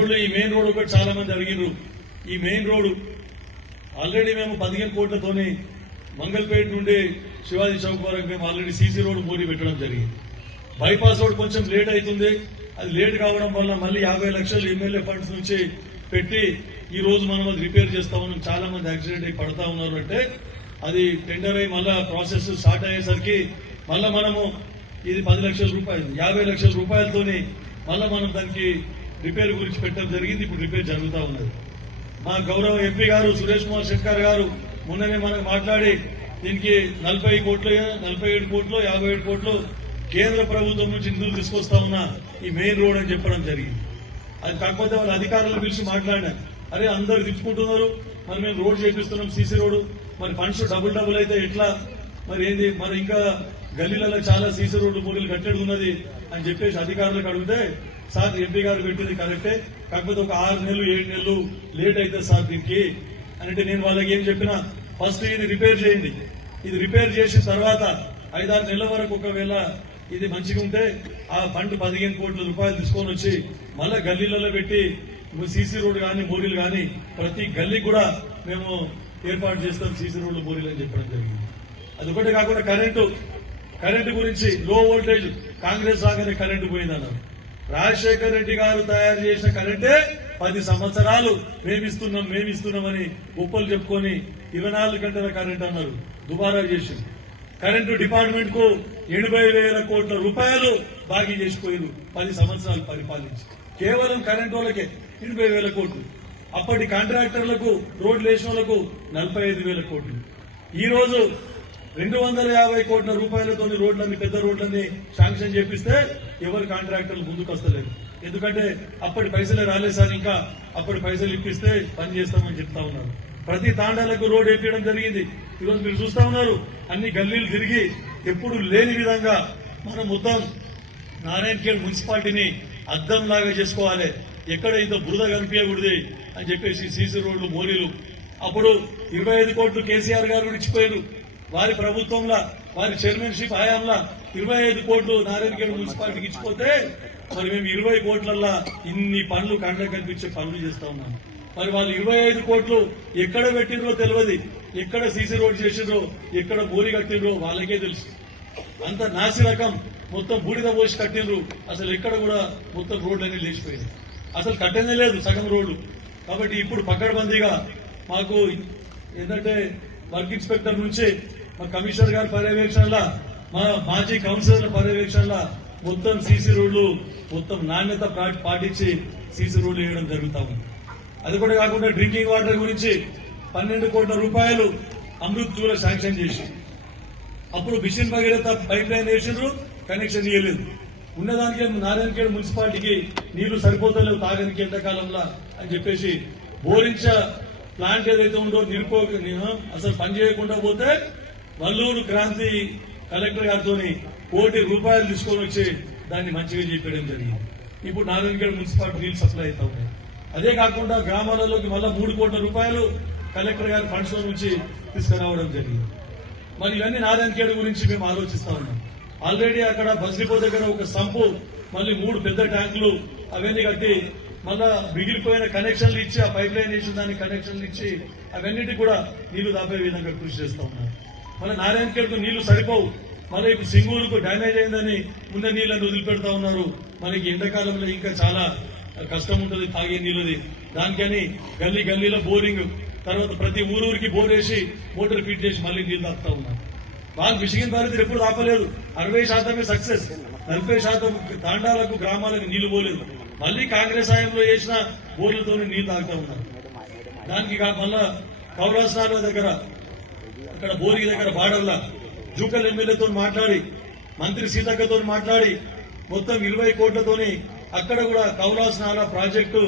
రోడ్లు ఈ main road ఒకటి చాలా మంది అడిగినారు. ఈ మెయిన్ రోడ్డు ఆల్రెడీ మేము 15 కోట్లతోని మంగళపేట నుండి శివాజీ చౌక్ వరకు మేము ఆల్రెడీ సీసీ రోడ్డు మోడీ పెట్టడం జరిగింది. బైపాస్ రోడ్ కొంచెం లేట్ అవుతుంది. అది లేట్ కావడం వల్ల మళ్ళీ 50 లక్షలు ఎమ్మెల్యే ఫండ్స్ నుంచి పెట్టి ఈ రోజు మనం అది రిపేర్ చేస్తా ఉన్నాం. చాలా మంది యాక్సిడెంట్ అయి పడతా ఉన్నారు. అంటే అది టెండర్ అయి మళ్ళా ప్రాసెస్ స్టార్ట్ అయ్యేసరికి మళ్ళా మనము ఇది 10 లక్షల రూపాయలు 50 లక్షల రూపాయలతోని మళ్ళా మనం దానికి రిపేర్ గురించి పెట్టడం జరిగింది. ఇప్పుడు రిపేర్ జరుగుతూ ఉన్నది. మా గౌరవ ఎంపీ గారు సురేష్ కుమార్ శెట్కర్ గారు మొన్ననే మనకు మాట్లాడి దీనికి 40 కోట్లు 47 కోట్లు 57 కోట్లు కేంద్ర ప్రభుత్వం నుంచి నిధులు తీసుకొస్తా ఉన్నా ఈ మెయిన్ రోడ్ అని చెప్పడం జరిగింది. అది కాకపోతే వాళ్ళ అధికారులను పిలిచి మాట్లాడినా, అరే అందరు తిప్పుకుంటున్నారు, మరి మేము రోడ్ చేపిస్తున్నాం సీసీ రోడ్డు, మరి ఫండ్స్ డబుల్ అయితే ఎట్లా, మరి ఏంది, మరి ఇంకా గల్లీలలో చాలా సీసీ రోడ్డు మూలీలు కట్టేది ఉన్నది అని చెప్పేసి అధికారులకు అడిగితే, సార్ ఎంపీ గారు పెట్టింది కరెక్టే, కాకపోతే ఒక 6 నెలలు 7 నెలలు లేట్ అవుతుంది సార్ దీనికి అంటే నేను వాళ్ళకి ఏం చెప్పినా, ఫస్ట్ ఇది రిపేర్ చేయండి, ఇది రిపేర్ చేసిన తర్వాత 5-6 నెలల వరకు ఒకవేళ ఇది మంచిగా ఉంటే ఆ ఫండ్ 15 కోట్ల రూపాయలు తీసుకొని వచ్చి మళ్ళా గల్లీలలో పెట్టి సీసీ రోడ్డు కానీ మోరీలు కానీ ప్రతి గల్లీకి కూడా మేము ఏర్పాటు చేస్తాం సీసీ రోడ్లు మోరీలు అని చెప్పడం జరిగింది. అదొకటి కాకుండా కరెంటు గురించి లో వోల్టేజ్ కాంగ్రెస్ రాగానే కరెంటు పోయిందన్నారు. రాజశేఖర్ రెడ్డి గారు తయారు చేసిన కరెంటే 10 సంవత్సరాలు మేమిస్తున్నామని గొప్పలు చెప్పుకొని 24 గంటల కరెంట్ అన్నారు. దుబారా చేసింది. కరెంటు డిపార్ట్మెంట్ కు 80,000 కోట్ల రూపాయలు బాకీ చేసిపోయారు 10 సంవత్సరాలు పరిపాలించి. కేవలం కరెంటు వాళ్ళకే 80,000 కోట్లు. అప్పటి కాంట్రాక్టర్లకు రోడ్లు వేసిన వాళ్లకు 45,000 కోట్లు. ఈ రోజు 250 కోట్ల రూపాయలతో రోడ్లన్నీ పెద్ద రోడ్లన్నీ శాంక్షన్ చేపిస్తే ఎవరు కాంట్రాక్టర్లు ముందుకు వస్తలేరు. ఎందుకంటే అప్పటి పైసలే రాలేదు సార్, ఇంకా అప్పటి పైసలు ఇప్పిస్తే పని చేస్తామని చెప్తా ఉన్నారు. ప్రతి తాండాలకు రోడ్ వేపించడం జరిగింది. ఈరోజు మీరు చూస్తా ఉన్నారు, అన్ని గల్లీలు తిరిగి ఎప్పుడు లేని విధంగా మనం మొత్తం నారాయణఖేడ్ మున్సిపాలిటీని అద్దంలాగా చేసుకోవాలి, ఎక్కడ ఇంత బురద కనిపించకూడదు అని చెప్పేసి సీసీ రోడ్లు మోరీలు అప్పుడు 25 కోట్లు కేసీఆర్ గారు ఇచ్చిపోయారు. వారి ప్రభుత్వంలో వారి చైర్మన్షిప్ హయాంలో 25 కోట్లు నారాయణఖేడ్ మున్సిపాలిటీకి ఇచ్చిపోతే మరి మేము 20 కోట్లల్లో ఇన్ని పనులు కండ్లకు కనిపించే పనులు చేస్తా ఉన్నాం. మరి వాళ్ళు 25 కోట్లు ఎక్కడ పెట్టినరో తెలియదు, ఎక్కడ సీసీ రోడ్ చేసిండ్రో ఎక్కడ మోరీ కట్టిండ్రో వాళ్ళకే తెలుసు. అంత నాసి రకం మొత్తం బూడిద పోసి కట్టిండ్రు. అసలు ఎక్కడ కూడా మొత్తం రోడ్లన్నీ లేచిపోయింది, అసలు కట్టనే లేదు సగం రోడ్లు. కాబట్టి ఇప్పుడు పకడ్బందీగా మాకు ఏంటంటే వర్క్ ఇన్స్పెక్టర్ నుంచి మా కమిషనర్ గారి పర్యవేక్షణలో మా మాజీ కౌన్సిలర్ల పర్యవేక్షణలో మొత్తం సీసీ రోడ్లు మొత్తం నాణ్యత పాటించి సీసీ రోడ్లు వేయడం జరుగుతా ఉంది. అది కూడా కాకుండా డ్రింకింగ్ వాటర్ గురించి 12 కోట్ల రూపాయలు అమృత్ జూల శాంక్షన్ చేసి అప్పుడు మిషన్ భగీరథ పైప్ లైన్ వేసిండ్రు, కనెక్షన్ ఇవ్వలేదు. ఉన్నదానికి నారాయణఖేడ్ మున్సిపాలిటీకి నీళ్లు సరిపోతలేవు తాగడానికి ఎండాకాలంలో అని చెప్పేసి బోరించ ప్లాంట్ ఏదైతే ఉందో అసలు పనిచేయకుండా పోతే వల్లూరు క్రాంతి కలెక్టర్ గారితో 1 కోటి రూపాయలు తీసుకొని వచ్చి దాన్ని మంచిగా చేపేయడం జరిగింది. ఇప్పుడు నారాయణఖేడ్ మున్సిపాలిటీ నీళ్లు సప్లై అవుతా ఉన్నాయి. అదే కాకుండా గ్రామాలలోకి మళ్ళా 3 కోట్ల రూపాయలు కలెక్టర్ గారి ఫండ్స్ నుంచి తీసుకురావడం జరిగింది. మరి ఇవన్నీ నారాయణఖేడ్ గురించి మేము ఆలోచిస్తా ఉన్నాం. ఆల్రెడీ అక్కడ బస్డిపో దగ్గర ఒక సంపు, మళ్ళీ 3 పెద్ద ట్యాంకులు అవన్నీ కట్టి మళ్ళా మిగిలిపోయిన కనెక్షన్లు ఇచ్చి ఆ పైప్ లైన్ వేసిన దానికి కనెక్షన్లు ఇచ్చి అవన్నిటికి కూడా నీళ్లు దాపే విధంగా కృషి చేస్తా ఉన్నారు. మళ్ళీ నారాయణఖేడ్కు నీళ్లు సరిపోవు. మళ్ళీ ఇప్పుడు సింగూరుకు డ్యామేజ్ అయిందని ఉన్న నీళ్లను వదిలిపెడతా ఉన్నారు. మనకి ఎండాకాలంలో ఇంకా చాలా కష్టం ఉంటుంది తాగే నీళ్ళది. దానికని గల్లీలో బోరింగ్, తర్వాత ప్రతి ఊరికి బోర్ వేసి మోటార్ ఫిట్ చేసి మళ్ళీ నీళ్లు తాగుతా ఉన్నారు. వాళ్ళు మిషగిన్ భారతీయులు ఎప్పుడు ఆపలేదు. 60% సక్సెస్, 40% తాండాలకు గ్రామాలకు నీళ్లు పోలేదు. మళ్ళీ కాంగ్రెస్ హయాంలో చేసిన బోర్లతో నీళ్లు తాగుతా ఉన్నారు. దానికి మళ్ళా కౌరాస్నాల దగ్గర అక్కడ బోరికి దగ్గర బార్డర్లా జూకల్ ఎమ్మెల్యేతో మాట్లాడి మంత్రి సీతక్కతో మాట్లాడి మొత్తం 20 కోట్లతోని అక్కడ కూడా కౌలాస్నాల ప్రాజెక్టు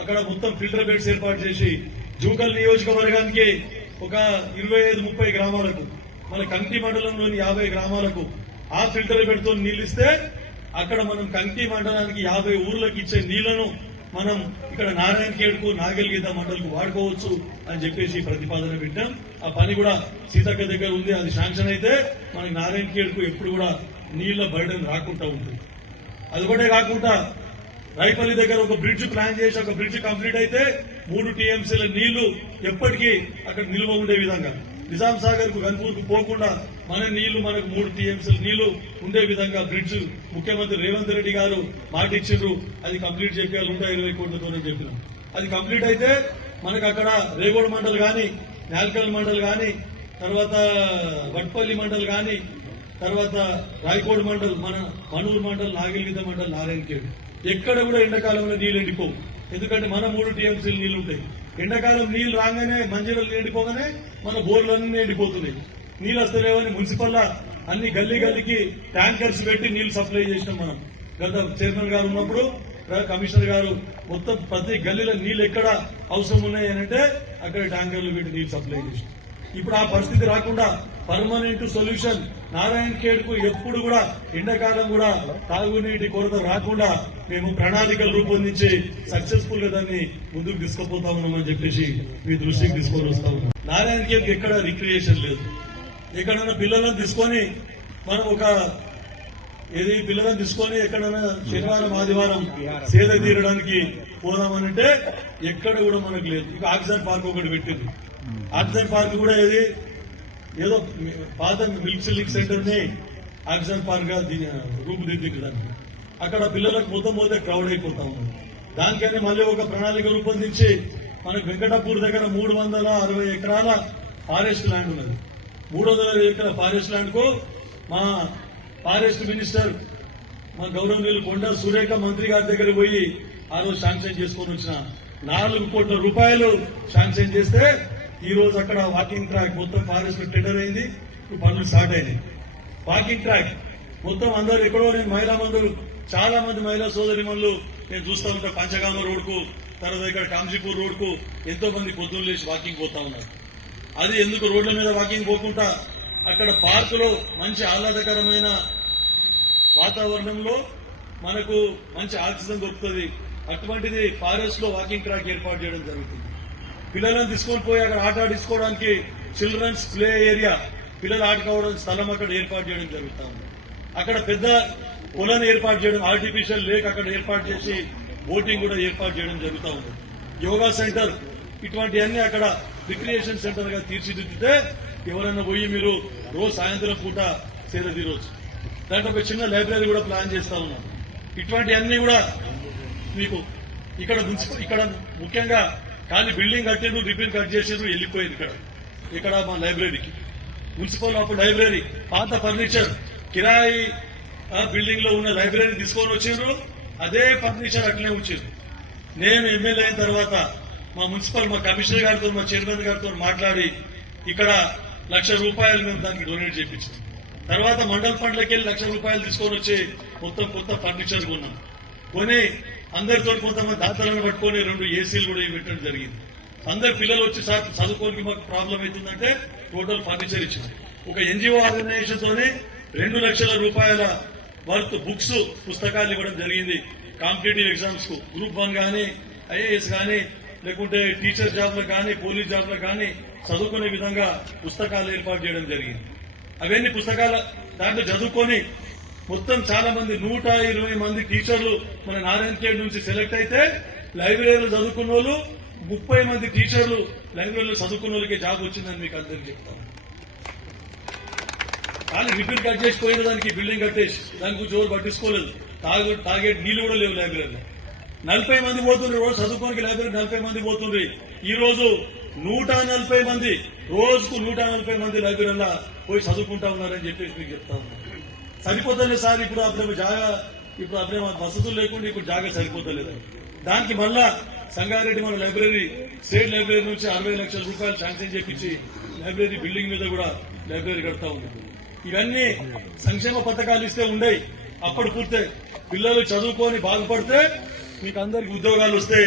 అక్కడ మొత్తం ఫిల్టర్ బెడ్స్ ఏర్పాటు చేసి జూకల్ నియోజకవర్గానికి ఒక 25-30 గ్రామాలకు మన కంకి మండలంలోని 50 గ్రామాలకు ఆ ఫిల్టర్ బెడ్తో నీళ్లిస్తే అక్కడ మనం కంకి మండలానికి 50 ఊర్లకు ఇచ్చే నీళ్లను మనం ఇక్కడ నారాయణఖేడ్కు నాగల్గీత మండలకు వాడుకోవచ్చు అని చెప్పేసి ప్రతిపాదన పెట్టాం. ఆ పని కూడా సీతక్క దగ్గర ఉంది. అది శాంక్షన్ అయితే మనకి నారాయణఖేడ్కు ఎప్పుడు కూడా నీళ్ల బర్డెన్ రాకుండా ఉంటుంది. అది ఒకటే కాకుండా రైపల్లి దగ్గర ఒక బ్రిడ్జ్ ప్లాన్ చేసి ఒక బ్రిడ్జ్ కంప్లీట్ అయితే 3 టీఎంసీల నీళ్లు ఎప్పటికీ అక్కడ నిల్వ ఉండే విధంగా నిజాం సాగర్ కు గన్పూర్ కు పోకుండా మన నీళ్లు మనకు 3 టీఎంసీల నీళ్లు ఉండే విధంగా బ్రిడ్జ్ ముఖ్యమంత్రి రేవంత్ రెడ్డి గారు మాట ఇచ్చిండ్రు. అది కంప్లీట్ చేయాలి 120 కోట్లతోనే చెప్పినాం. అది కంప్లీట్ అయితే మనకు అక్కడ రేగోడ్ మండల్ గాని, నాల్కల్ మండల్ గాని, తర్వాత వట్పల్లి మండల్ గాని, తర్వాత రాయకోడ్ మండల్, మన మనూరు మండల్, నాగిల్గిద్ద మండల్, నారాయణఖేడ్ ఎక్కడ కూడా ఎండాకాలంలో నీళ్లు ఎండిపోవు. ఎందుకంటే మన 3 టీఎంసీలు నీళ్లు ఉంటాయి. ఎండాకాలం నీళ్లు రాగానే మంజీరాలు ఎండిపోగానే మన బోర్లన్నీ ఎండిపోతున్నాయి. నీళ్ళు వస్తలేవని మున్సిపల్ అన్ని గల్లీ గల్లీకి ట్యాంకర్స్ పెట్టి నీళ్లు సప్లై చేసినాం. మనం గత చైర్మన్ గారు ఉన్నప్పుడు కమిషనర్ గారు మొత్తం ప్రతి గల్లీలో నీళ్లు ఎక్కడ అవసరం ఉన్నాయనంటే అక్కడ ట్యాంకర్లు పెట్టి నీళ్లు సప్లై చేసినాం. ఇప్పుడు ఆ పరిస్థితి రాకుండా పర్మనెంట్ సొల్యూషన్ నారాయణఖేడ్ కు ఎప్పుడు కూడా ఎండాకాలం కూడా తాగునీటి కొరత రాకుండా మేము ప్రణాళికలు రూపొందించి సక్సెస్ఫుల్ గా దాన్ని ముందుకు తీసుకుపోతా ఉన్నామని చెప్పేసి మీ దృష్టికి తీసుకొని వస్తా ఉన్నాం. నారాయణఖేడ్ ఎక్కడ రిక్రియేషన్ లేదు. ఎక్కడైనా పిల్లలను తీసుకొని మనం పిల్లలను తీసుకొని ఎక్కడైనా శనివారం ఆదివారం సేద తీరడానికి పోదామనంటే ఎక్కడ కూడా మనకు లేదు. ఇక ఆక్సిజన్ పార్క్ ఒకటి పెట్టింది. ఆక్సిజన్ పార్క్ కూడా ఏదో పాత మిల్క్ లింక్ సెంటర్ ని ఆక్సిజన్ పార్క్ గా రూపుదిద్దింది. దానికి అక్కడ పిల్లలకు మొత్తం పోతే క్రౌడ్ అయిపోతా ఉన్నారు. దానికని మళ్ళీ ఒక ప్రణాళిక రూపొందించి మనకు వెంకటాపూర్ దగ్గర 360 ఎకరాల ఫారెస్ట్ ల్యాండ్ ఉన్నది. 300 ఎకరాల ఫారెస్ట్ ల్యాండ్ కు మా ఫారెస్ట్ మినిస్టర్ మా గౌరవనీయులు కొండా సురేఖ మంత్రి గారి దగ్గర పోయి ఆ రోజు శాంక్షన్ చేసుకొని వచ్చిన 4 కోట్ల రూపాయలు శాంక్షన్ చేస్తే ఈ రోజు అక్కడ వాకింగ్ ట్రాక్ మొత్తం ఫారెస్ట్ టెండర్ అయింది. ఇప్పుడు పనులు స్టార్ట్ అయినాయి. వాకింగ్ ట్రాక్ మొత్తం అందరూ ఎక్కడో నేను మహిళా మందులు చాలా మంది మహిళా సోదరిమణులు నేను చూస్తా ఉంటా. పంచగామ రోడ్ కు, తర్వాత ఇక్కడ కాంజీపూర్ రోడ్ కు ఎంతో మంది పొద్దున్న లేచి వాకింగ్ పోతా ఉన్నారు. అది ఎందుకు రోడ్ల మీద వాకింగ్ పోకుండా అక్కడ పార్కులో మంచి ఆహ్లాదకరమైన వాతావరణంలో మనకు మంచి ఆక్సిజన్ దొరుకుతుంది. అటువంటిది ఫారెస్ట్ లో వాకింగ్ ట్రాక్ ఏర్పాటు చేయడం జరుగుతుంది. పిల్లలను తీసుకొని పోయి అక్కడ ఆట ఆడించుకోవడానికి చిల్డ్రన్స్ ప్లే ఏరియా, పిల్లలు ఆడుకోవడానికి స్థలం అక్కడ ఏర్పాటు చేయడం జరుగుతా ఉంది. అక్కడ పెద్ద పొలం ఏర్పాటు చేయడం, ఆర్టిఫిషియల్ లేక్ అక్కడ ఏర్పాటు చేసి బోటింగ్ కూడా ఏర్పాటు చేయడం జరుగుతూ ఉంది. యోగా సెంటర్ ఇటువంటివన్నీ అక్కడ రిక్రియేషన్ సెంటర్ గా తీర్చిదిద్దితే ఎవరైనా పోయి మీరు రోజు సాయంత్రం పూట సేద తీరవచ్చు. దాంట్లో ఒక చిన్న లైబ్రరీ కూడా ప్లాన్ చేస్తా ఉన్నాం. ఇటువంటివన్నీ కూడా మీకు ఇక్కడ ముఖ్యంగా కానీ బిల్డింగ్ కట్టిండ్రు, రిపేర్ కట్ చేసిండ్రు, వెళ్ళిపోయింది. ఇక్కడ మా లైబ్రరీకి మున్సిపల్ అప్పుడు లైబ్రరీ పాత ఫర్నిచర్ కిరాయి బిల్డింగ్ లో ఉన్న లైబ్రరీ తీసుకొని వచ్చిండ్రు. అదే ఫర్నిచర్ అట్లనే ఉంచిండ్రు. నేను ఎమ్మెల్యే అయిన తర్వాత మా కమిషనర్ గారితో, మా చైర్మన్ గారితో మాట్లాడి ఇక్కడ ₹1,00,000 మేము దానికి డొనేట్ చేయించాం. తర్వాత మండల ఫండ్లకి వెళ్ళి ₹1,00,000 తీసుకొని వచ్చి మొత్తం కొత్త ఫర్నిచర్ కొన్నాం. కొని అందరితో కొంతమంది దాతలను పట్టుకొని 2 ఏసీలు కూడా పెట్టడం జరిగింది. అందరు పిల్లలు వచ్చి సార్ చదువుకోనికి మాకు ప్రాబ్లం అవుతుందంటే టోటల్ ఫర్నిచర్ ఇచ్చింది. ఒక ఎన్జిఓ ఆర్గనైజేషన్ తోనే ₹2,00,000 వర్త్ బుక్స్, పుస్తకాలు ఇవ్వడం జరిగింది. కాంపిటేటివ్ ఎగ్జామ్స్ కు గ్రూప్ 1 కానీ, ఐఏఎస్ కానీ, లేకుంటే టీచర్ జాబ్లకు కానీ, పోలీస్ జాబ్లకు కానీ చదువుకునే విధంగా పుస్తకాలు ఏర్పాటు చేయడం జరిగింది. అవన్నీ పుస్తకాల దాంట్లో చదువుకొని మొత్తం చాలా మంది 120 మంది టీచర్లు మన నారాయణఖేడ్ నుంచి సెలెక్ట్ అయితే లైబ్రరీలో చదువుకున్న వాళ్ళు 30 మంది టీచర్లు లైబ్రరీలో చదువుకున్న వాళ్ళకి జాబ్ వచ్చిందని మీకు అందరికీ చెప్తాను. కానీ రిపేర్ కట్ చేసిపోయిన దానికి బిల్డింగ్ కట్టేసి దానికి జోరు పట్టించుకోలేదు. తాగే నీళ్లు కూడా లేవు లైబ్రరీలో. 40 మంది పోతుండ్రు రోజు చదువుకోనికి లైబ్రరీ 40 మంది పోతుండ్రి. ఈ రోజు 140 మంది రోజుకు 140 మంది లైబ్రరీలో పోయి చదువుకుంటా ఉన్నారని చెప్పేసి మీకు చెప్తా ఉన్నాను. సరిపోతలేదు సార్, ఇప్పుడు అప్పుడే వసతులు లేకుండా ఇప్పుడు జాగా సరిపోతలేదు. దానికి మళ్ళా సంగారెడ్డి మన లైబ్రరీ స్టేట్ లైబ్రరీ నుంచి ₹60 లక్షల శాంక్షన్ చేపించి లైబ్రరీ బిల్డింగ్ మీద కూడా లైబ్రరీ కడతా ఉంది. ఇవన్నీ సంక్షేమ పథకాలు ఇస్తే ఉండయి. అప్పుడు పూర్తే పిల్లలు చదువుకొని బాగుపడితే మీకు అందరికి ఉద్యోగాలు వస్తే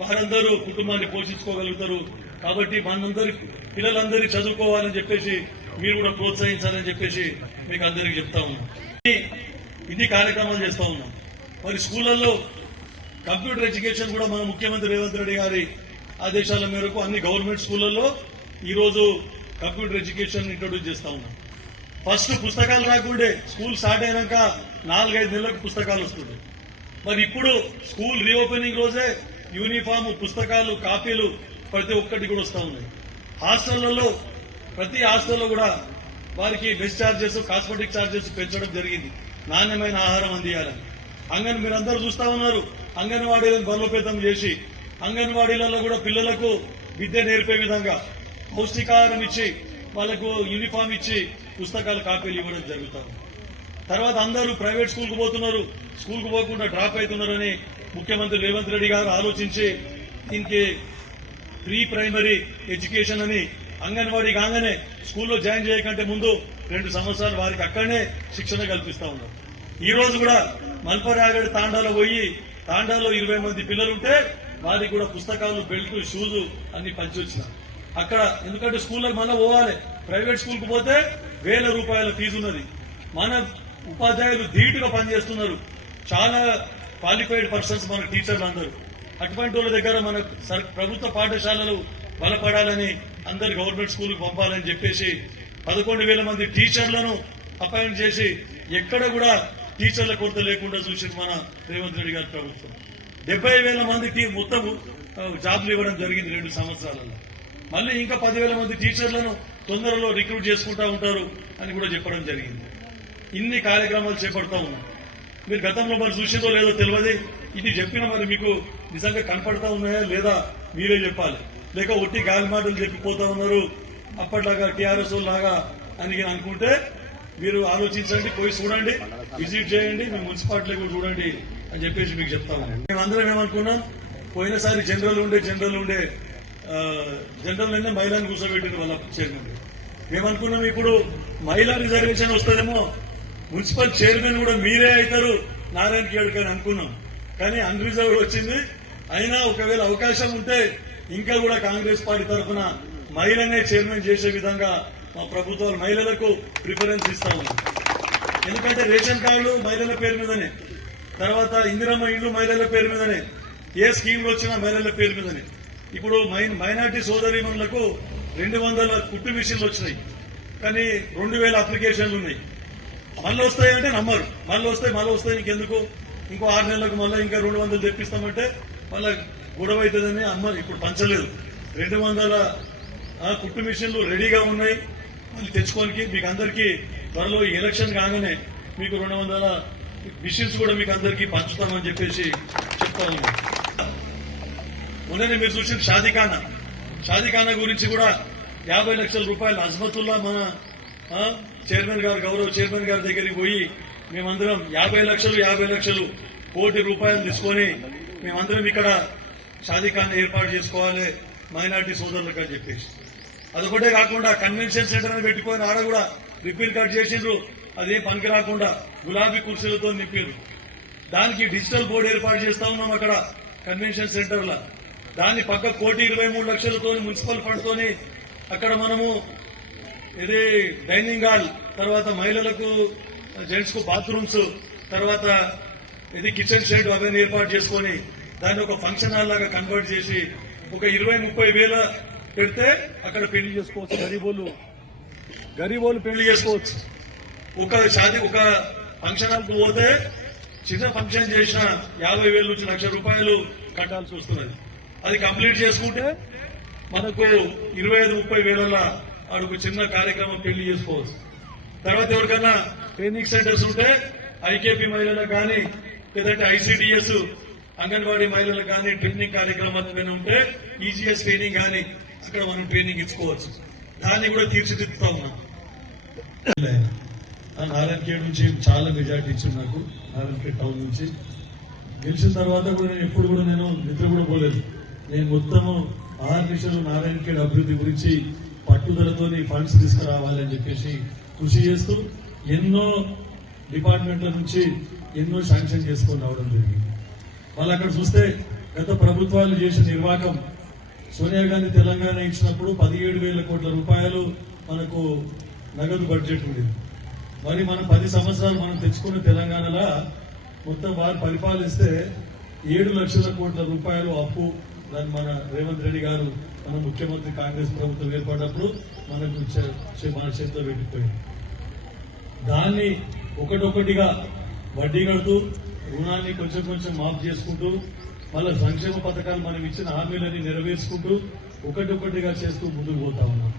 వారందరూ కుటుంబాన్ని పోషించుకోగలుగుతారు. కాబట్టి మనందరి పిల్లలందరికీ చదువుకోవాలని చెప్పేసి మీరు కూడా ప్రోత్సహించాలని చెప్పేసి మీకు అందరికీ చెప్తా ఉన్నాం. ఇది కార్యక్రమాలు చేస్తా ఉన్నాం. మరి స్కూళ్లలో కంప్యూటర్ ఎడ్యుకేషన్ కూడా మన ముఖ్యమంత్రి రేవంత్ రెడ్డి గారి ఆదేశాల మేరకు అన్ని గవర్నమెంట్ స్కూళ్లలో ఈ రోజు కంప్యూటర్ ఎడ్యుకేషన్ ఇంట్రొడ్యూస్ చేస్తా ఉన్నాం. ఫస్ట్ పుస్తకాలు రాకుండే స్కూల్ స్టార్ట్ అయినాక 4-5 నెలలకు పుస్తకాలు వస్తుండే. మరి ఇప్పుడు స్కూల్ రీఓపెనింగ్ రోజే యూనిఫామ్, పుస్తకాలు, కాపీలు ప్రతి ఒక్కటి కూడా వస్తా ఉన్నాయి. హాస్టళ్లలో ప్రతి హాస్టల్లో కూడా వారికి బెస్ ఛార్జెస్, కాస్మెటిక్ ఛార్జెస్ పెంచడం జరిగింది. నాణ్యమైన ఆహారం అందియాలని మీరందరూ చూస్తా ఉన్నారు. అంగన్వాడీలను బలోపేతం చేసి అంగన్వాడీలలో కూడా పిల్లలకు విద్య నేర్పే విధంగా పౌష్టికాహారం ఇచ్చి వాళ్లకు యూనిఫామ్ ఇచ్చి పుస్తకాలు, కాపీలు ఇవ్వడం జరుగుతుంది. తర్వాత అందరూ ప్రైవేట్ స్కూల్కు పోతున్నారు, స్కూల్కు పోకుండా డ్రాప్ అవుతున్నారని ముఖ్యమంత్రి రేవంత్ రెడ్డి గారు ఆలోచించి దీనికి ప్రీ ప్రైమరీ ఎడ్యుకేషన్ అని అంగన్వాడీ కాగానే స్కూల్లో జాయిన్ చేయకంటే ముందు 2 సంవత్సరాలు వారికి అక్కడనే శిక్షణ కల్పిస్తా ఉన్నారు. ఈ రోజు కూడా మల్పరాగడి తాండాలో పోయి తాండాలో 20 మంది పిల్లలుంటే వారికి కూడా పుస్తకాలు, బెల్ట్, షూలు అన్ని పంచొచ్చిన అక్కడ. ఎందుకంటే స్కూళ్ళకి మళ్ళీ పోవాలి. ప్రైవేట్ స్కూల్కి పోతే 1000 రూపాయల ఫీజు ఉన్నది. మన ఉపాధ్యాయులు ధీటుగా పనిచేస్తున్నారు. చాలా క్వాలిఫైడ్ పర్సన్స్ మన టీచర్లు అందరూ. అటువంటి వాళ్ళ దగ్గర మన ప్రభుత్వ పాఠశాలలు బలపడాలని అందరు గవర్నమెంట్ స్కూల్కి పంపాలని చెప్పేసి 11,000 మంది టీచర్లను అపాయింట్ చేసి ఎక్కడ కూడా టీచర్ల కొరత లేకుండా చూసి మన రేవంత్ రెడ్డి గారి ప్రభుత్వం 70,000 మందికి మొత్తం జాబ్లు ఇవ్వడం జరిగింది 2 సంవత్సరాలలో. మళ్ళీ ఇంకా 10,000 మంది టీచర్లను తొందరలో రిక్రూట్ చేసుకుంటా ఉంటారు అని కూడా చెప్పడం జరిగింది. ఇన్ని కార్యక్రమాలు చేపడతా ఉన్నాం. మీరు గతంలో మరి చూసిందో లేదో తెలియదు. ఇది చెప్పిన మరి మీకు నిజంగా కనపడతా ఉన్నాయా లేదా మీరే చెప్పాలి. లేక ఒట్టి గాలి మాటలు చెప్పిపోతా ఉన్నారు అప్పట్లాగా టీఆర్ఎస్ లాగా అని అనుకుంటే మీరు ఆలోచించండి, పోయి చూడండి, విజిట్ చేయండి, మీ మున్సిపాలిటీ కూడా చూడండి అని చెప్పేసి మీకు చెప్తాము. మేమందరం ఏమనుకున్నాం, పోయినసారి జనరల్ ఉండే జనరల్ మహిళను కూర్చోబెట్టిన వాళ్ళ చైర్మన్. మేమనుకున్నాం ఇప్పుడు మహిళా రిజర్వేషన్ వస్తుందేమో, మున్సిపల్ చైర్మన్ కూడా మీరే అవుతారు నారాయణ ఖేడ్ అని అనుకున్నాం. కానీ అన్రిజర్వ్డ్ వచ్చింది. అయినా ఒకవేళ అవకాశం ఉంటే ఇంకా కూడా కాంగ్రెస్ పార్టీ తరఫున మహిళనే చైర్మన్ చేసే విధంగా మా ప్రభుత్వాలు మహిళలకు ప్రిఫరెన్స్ ఇస్తా ఉన్నాయి. ఎందుకంటే రేషన్ కార్డులు మహిళల పేరు మీదనే, తర్వాత ఇందిరమ్మ ఇళ్లు మహిళల పేరు మీదనే, ఏ స్కీమ్లు వచ్చినా మహిళల పేరు మీదనే. ఇప్పుడు మైనార్టీ సోదరీమణులకు 200 కుట్టు మిషన్లు వచ్చినాయి. కానీ 2000 అప్లికేషన్లు ఉన్నాయి. మళ్ళీ వస్తాయంటే నమ్మరు. మళ్ళీ వస్తాయి ఇంకెందుకు, ఇంకో 6 నెలలకు మళ్ళీ ఇంకా 200 తెప్పిస్తామంటే మళ్ళీ గొడవ అవుతుందని అమ్మరు. ఇప్పుడు పంచలేదు. 200 కుట్టు మిషన్లు రెడీగా ఉన్నాయి. మళ్ళీ తెచ్చుకోనికి మీకు అందరికీ త్వరలో ఈ ఎలక్షన్ కాగానే మీకు 200 మిషన్స్ కూడా మీకు అందరికీ పంచుతామని చెప్పేసి చెప్తా ఉన్నాం. మొన్ననే మీరు చూసిన షాదీఖానా గురించి కూడా 50 లక్షల రూపాయలు అజ్మతుల్లా మన చైర్మన్ గారు, గౌరవ చైర్మన్ గారి దగ్గరికి పోయి మేమందరం 50 లక్షలు కోటి రూపాయలు తీసుకొని మేమందరం ఇక్కడ షాదీఖానా ఏర్పాటు చేసుకోవాలి మైనార్టీ సోదరులకు అని చెప్పేసి. అదొకటే కాకుండా కన్వెన్షన్ సెంటర్ అని పెట్టుకొని ఆడ కూడా రిబ్బిన్ కట్ చేసిండ్రు. అదేం పనికి రాకుండా గులాబీ కుర్చీలతో నింపారు. దానికి డిజిటల్ బోర్డు ఏర్పాటు చేస్తా ఉన్నాం అక్కడ కన్వెన్షన్ సెంటర్ లా. దాన్ని పక్క 1,23,00,000తో మున్సిపల్ ఫండ్ తోని అక్కడ మనము ఇది డైనింగ్ హాల్, తర్వాత మహిళలకు జెంట్స్ కు బాత్రూమ్స్, తర్వాత ఇది కిచెన్ షెడ్ అవన్నీ ఏర్పాటు చేసుకుని దాన్ని ఒక ఫంక్షన్ హాల్ లాగా కన్వర్ట్ చేసి ఒక 20-30 వేల పెడితే అక్కడ పెళ్లి చేసుకోవచ్చు. గరీబోలు పెళ్లి చేసుకోవచ్చు. ఒక ఫంక్షన్ హాల్కు పోతే చిన్న ఫంక్షన్ చేసిన 50,000 నుంచి 1,00,000 రూపాయలు కట్టాల్సి వస్తున్నది. అది కంప్లీట్ చేసుకుంటే మనకు 25-30 వేల అడుగు చిన్న కార్యక్రమం పెళ్లి చేసుకోవచ్చు. తర్వాత ఎవరికైనా ట్రైనింగ్ సెంటర్స్ ఉంటే ఐకేపీ మహిళలకు కానీ లేదంటే ఐసీడీఎస్ అంగన్వాడీ మహిళలకు కానీ ట్రైనింగ్ కార్యక్రమాలు ఏమైనా ఉంటే ఈజీఎస్ ట్రైనింగ్ కానీ అక్కడ మనం ట్రైనింగ్ ఇచ్చుకోవచ్చు. దాన్ని కూడా తీర్చిదిద్దుతా ఉన్నాం. నారాయణ ఖేడ్ నుంచి చాలా మెజార్టీ ఇచ్చింది నాకు. నారాయణ ఖేడ్ టౌన్ నుంచి గెలిచిన తర్వాత కూడా నేను ఎప్పుడు కూడా నిద్ర కూడా పోలేదు. నేను మొత్తము 6 నిమిషాలు నారాయణ ఖేడ్ అభివృద్ధి గురించి పట్టుదలతో ఫండ్స్ తీసుకురావాలని చెప్పేసి కృషి చేస్తూ ఎన్నో డిపార్ట్మెంట్ల నుంచి ఎన్నో శాంక్షన్ చేసుకొని రావడం జరిగింది. వాళ్ళు అక్కడ చూస్తే గత ప్రభుత్వాలు చేసిన నిర్వాహకం, సోనియా గాంధీ తెలంగాణ ఇచ్చినప్పుడు 17,000 కోట్ల రూపాయలు మనకు నగదు బడ్జెట్ ఉండేది. మరి మనం 10 సంవత్సరాలు మనం తెచ్చుకున్న తెలంగాణలో మొత్తం వారు పరిపాలిస్తే 7 లక్షల కోట్ల రూపాయలు అప్పు. దాన్ని మన రేవంత్ రెడ్డి గారు మన ముఖ్యమంత్రి కాంగ్రెస్ ప్రభుత్వం ఏర్పడినప్పుడు మనకు మన చేతిలో పెట్టిపోయింది. దాన్ని ఒకటొకటిగా వడ్డీ కడుతూ రుణాన్ని కొంచెం కొంచెం మాఫ్ చేసుకుంటూ మళ్ళా సంక్షేమ పథకాలు మనం ఇచ్చిన హామీలని నెరవేర్చుకుంటూ ఒకటిగా చేస్తూ ముందుకు పోతా ఉన్నాం.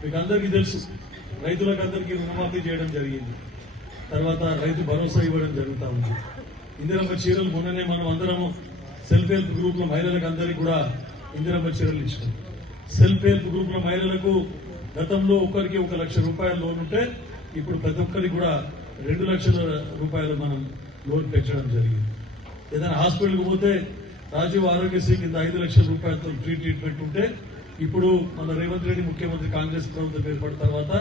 మీకు అందరికీ తెలుసు, రైతులకు అందరికీ రుణమాఫీ చేయడం జరిగింది. తర్వాత రైతు భరోసా ఇవ్వడం జరుగుతూ ఉంది. ఇందిరమ్మ చీరలు మొన్ననే మనం అందరము సెల్ఫ్ హెల్ప్ గ్రూప్ లో మహిళలకు అందరికీ కూడా ఇందిరమ్మ చీరలు ఇచ్చాం. సెల్ఫ్ హెల్ప్ గ్రూప్ లో మహిళలకు గతంలో ఒకరికి 1 లక్ష రూపాయల లోన్ ఉంటే ఇప్పుడు ప్రతి ఒక్కరికి కూడా 2 లక్షల రూపాయలు మనం లోన్ పెంచడం జరిగింది. ఏదైనా హాస్పిటల్కి పోతే రాజీవ్ ఆరోగ్యశ్రీ కింద 5 లక్షల రూపాయలతో ఫ్రీ ట్రీట్మెంట్ ఉంటే ఇప్పుడు మన రేవంత్ రెడ్డి ముఖ్యమంత్రి కాంగ్రెస్ ప్రభుత్వం ఏర్పడిన తర్వాత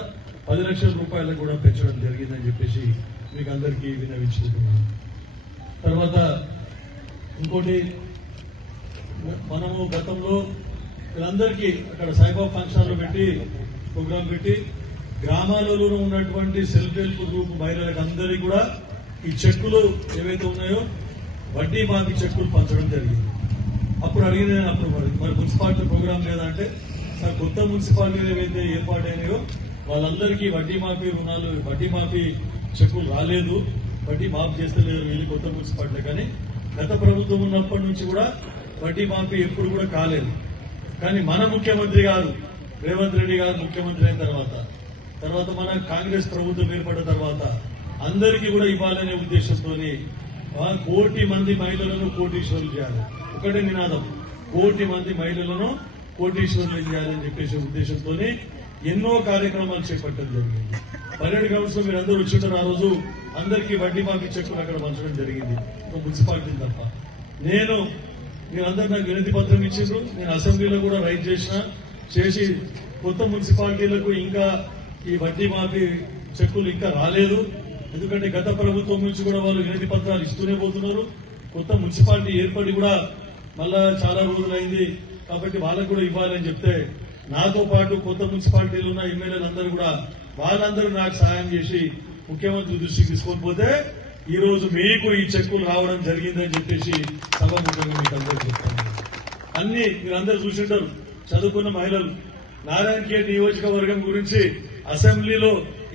10 లక్షల రూపాయలకు కూడా పెంచడం జరిగిందని చెప్పేసి మీకు అందరికీ విన్నవించుకుంటున్నాను. తర్వాత ఇంకోటి, మనము గతంలో వీళ్ళందరికీ అక్కడ సాయిబాబా ఫంక్షన్ లో పెట్టి ప్రోగ్రాం పెట్టి గ్రామాలలో ఉన్నటువంటి సెల్ఫ్ హెల్ప్ గ్రూప్ మహిళలకు అందరికీ కూడా ఈ చెక్కులు ఏవైతే ఉన్నాయో వడ్డీ మాఫీ చెక్కులు పంచడం జరిగింది. అప్పుడు అడిగిన అప్పుడు మరి మున్సిపాలిటీ ప్రోగ్రాం లేదా అంటే సార్ కొత్త మున్సిపాలిటీలు ఏవైతే ఏర్పాటైనాయో వాళ్ళందరికీ వడ్డీ మాఫీ రుణాలు వడ్డీ మాఫీ చెక్కులు రాలేదు, వడ్డీ మాఫీ చేస్తలేరు వీళ్ళు కొత్త మున్సిపాలిటీ. కానీ గత ప్రభుత్వం ఉన్నప్పటి నుంచి కూడా వడ్డీ మాఫీ ఎప్పుడు కూడా కాలేదు. కానీ మన ముఖ్యమంత్రి గారు రేవంత్ రెడ్డి గారు ముఖ్యమంత్రి అయిన తర్వాత మన కాంగ్రెస్ ప్రభుత్వం ఏర్పడిన తర్వాత అందరికీ కూడా ఇవ్వాలనే ఉద్దేశంతో 1 కోటి మంది మహిళలను కోటీశ్వరులు చేయాలి. ఒకటే నినాదం, 1 కోటి మంది మహిళలను కోటీశ్వరులు చేయాలని చెప్పేసి ఉద్దేశంతో ఎన్నో కార్యక్రమాలు చేపట్టడం జరిగింది. పర్యాటక కౌన్సిల్ లో మీరు అందరూ వచ్చింటారు. ఆ రోజు అందరికీ వడ్డీ మాఫీ చెక్కులు అక్కడ పంచడం జరిగింది, ఒక మున్సిపాలిటీ తప్ప. మీరందరూ నాకు వినతి పత్రం ఇచ్చిండ్రు, నేను అసెంబ్లీలో కూడా రైట్ చేసి కొత్త మున్సిపాలిటీలకు ఇంకా ఈ వడ్డీ మాఫీ చెక్కులు ఇంకా రాలేదు. ఎందుకంటే గత ప్రభుత్వం నుంచి కూడా వాళ్ళు వినతి పత్రాలు ఇస్తూనే పోతున్నారు. కొత్త మున్సిపాలిటీ ఏర్పడి కూడా మళ్ళా చాలా రోజులైంది కాబట్టి వాళ్ళకు కూడా ఇవ్వాలని చెప్తే నాతో పాటు కొత్త మున్సిపాలిటీలు ఉన్న ఎమ్మెల్యేలు అందరూ కూడా వాళ్ళందరూ నాకు సాయం చేసి ముఖ్యమంత్రి దృష్టికి తీసుకొని పోతే ఈ రోజు మీకు ఈ చెక్కులు రావడం జరిగిందని చెప్పేసి సభాముఖంగా మీకు అందరూ చెప్తాను. అన్ని మీరందరూ చూసింటారు, చదువుకున్న మహిళలు. నారాయణఖేడ్ నియోజకవర్గం గురించి అసెంబ్లీలో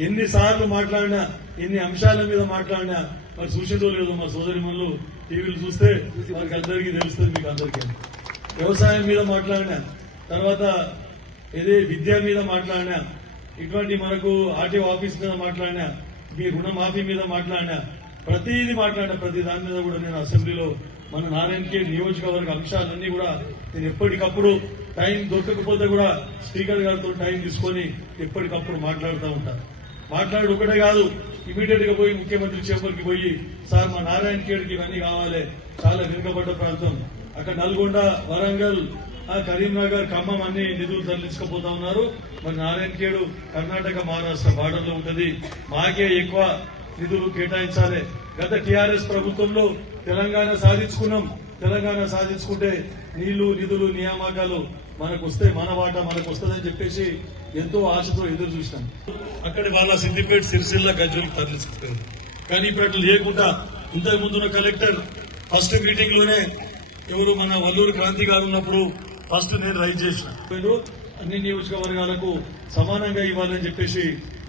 ఎన్నిసార్లు మాట్లాడినా, ఎన్ని అంశాల మీద మాట్లాడినా మరి చూసిందో లేదో మా సోదరిమణులు టీవీలు చూస్తే వారికి అందరికీ తెలుస్తుంది. మీకు అందరికీ వ్యవసాయం మీద మాట్లాడినా, తర్వాత ఏదే విద్య మీద మాట్లాడినా, ఇటువంటి మనకు ఆర్టీఓ ఆఫీస్ మీద మాట్లాడినా, మీ రుణమాఫీ మీద మాట్లాడినా, ప్రతిదీ మాట్లాడినా ప్రతి దాని మీద కూడా నేను అసెంబ్లీలో మన నారాయణఖేడ్ నియోజకవర్గ అంశాలన్నీ కూడా నేను ఎప్పటికప్పుడు టైం దొరకకపోతే కూడా స్పీకర్ గారితో టైం తీసుకొని ఎప్పటికప్పుడు మాట్లాడుతూ ఉంటాను. మాట్లాడు ఒకటే కాదు, ఇమీడియట్ గా పోయి ముఖ్యమంత్రి చేపల్కి పోయి సార్ మా నారాయణఖేడ్కి ఇవన్నీ కావాలి, చాలా వెనుకబడ్డ ప్రాంతం, అక్కడ నల్గొండ, వరంగల్, కరీంనగర్, ఖమ్మం అన్ని నిధులు తరలించకపోతా ఉన్నారు. మరి నారాయణఖేడ్ కర్ణాటక మహారాష్ట్ర బార్డర్ లో ఉంటది, మాకే ఎక్కువ నిధులు కేటాయించాలి. గత టీఆర్ఎస్ ప్రభుత్వంలో తెలంగాణ సాధించుకున్నాం. తెలంగాణ సాధించుకుంటే నీళ్లు, నిధులు, నియామకాలు మనకు వస్తే మన వాటా మనకు వస్తుందని చెప్పేసి ఎంతో ఆశతో ఎదురు చూసినాం. అక్కడ వాళ్ళ సిద్దిపేట, సిరిసిల్ల, గజ్వేల్ తరలించుకుంటారు. కానీ ఇప్పుడు అట్లా లేకుండా ఇంతకు ముందున్న కలెక్టర్ ఫస్ట్ మీటింగ్ లోనే ఎవరు మన వల్లూరు క్రాంతి గారు ఉన్నప్పుడు ఫస్ట్ నేను రైజ్ చేసిన అన్ని నియోజకవర్గాలకు సమానంగా ఇవ్వాలని చెప్పేసి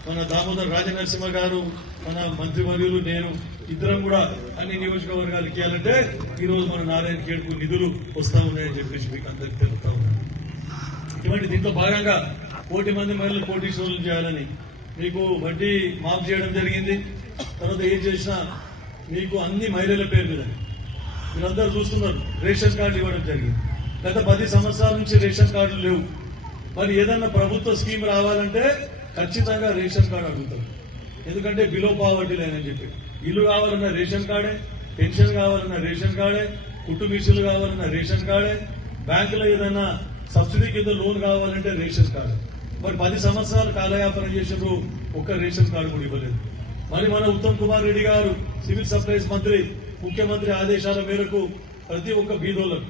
మన దామోదర్ రాజనరసింహ గారు, మన మంత్రివర్యులు, నేను ఇద్దరం కూడా అన్ని నియోజకవర్గాలకు ఇవ్వాలంటే ఈ రోజు మన నారాయణఖేడ్కు నిధులు వస్తా ఉన్నాయని చెప్పేసి మీకు అందరికీ తెలుపుతా ఉన్నాను. ఇటువంటి దీంట్లో భాగంగా 1 కోటి మంది మహిళలు కోటీశ్వరులు చేయాలని మీకు వడ్డీ మాఫ్ చేయడం జరిగింది. తర్వాత ఏం చేసినా మీకు అన్ని మహిళల పేరు మీద మీరందరూ చూస్తున్నారు, రేషన్ కార్డు ఇవ్వడం జరిగింది. గత 10 సంవత్సరాల నుంచి రేషన్ కార్డులు లేవు. మరి ఏదన్నా ప్రభుత్వ స్కీమ్ రావాలంటే ఖచ్చితంగా రేషన్ కార్డు అడుగుతారు. ఎందుకంటే బిలో పావర్టీ లైన్ అని చెప్పి ఇల్లు కావాలన్నా రేషన్ కార్డే, పెన్షన్ కావాలన్నా రేషన్ కార్డే, కుట్టు మిషన్లు కావాలన్నా రేషన్ కార్డే, బ్యాంకులో ఏదైనా సబ్సిడీ కింద లోన్ కావాలంటే రేషన్ కార్డు. మరి 10 సంవత్సరాలు కాలయాపన చేసినప్పుడు ఒక్క రేషన్ కార్డు కూడా ఇవ్వలేదు. మరి మన ఉత్తమ్ కుమార్ రెడ్డి గారు సివిల్ సప్లైస్ మంత్రి, ముఖ్యమంత్రి ఆదేశాల మేరకు ప్రతి ఒక్క బీదోళ్లకు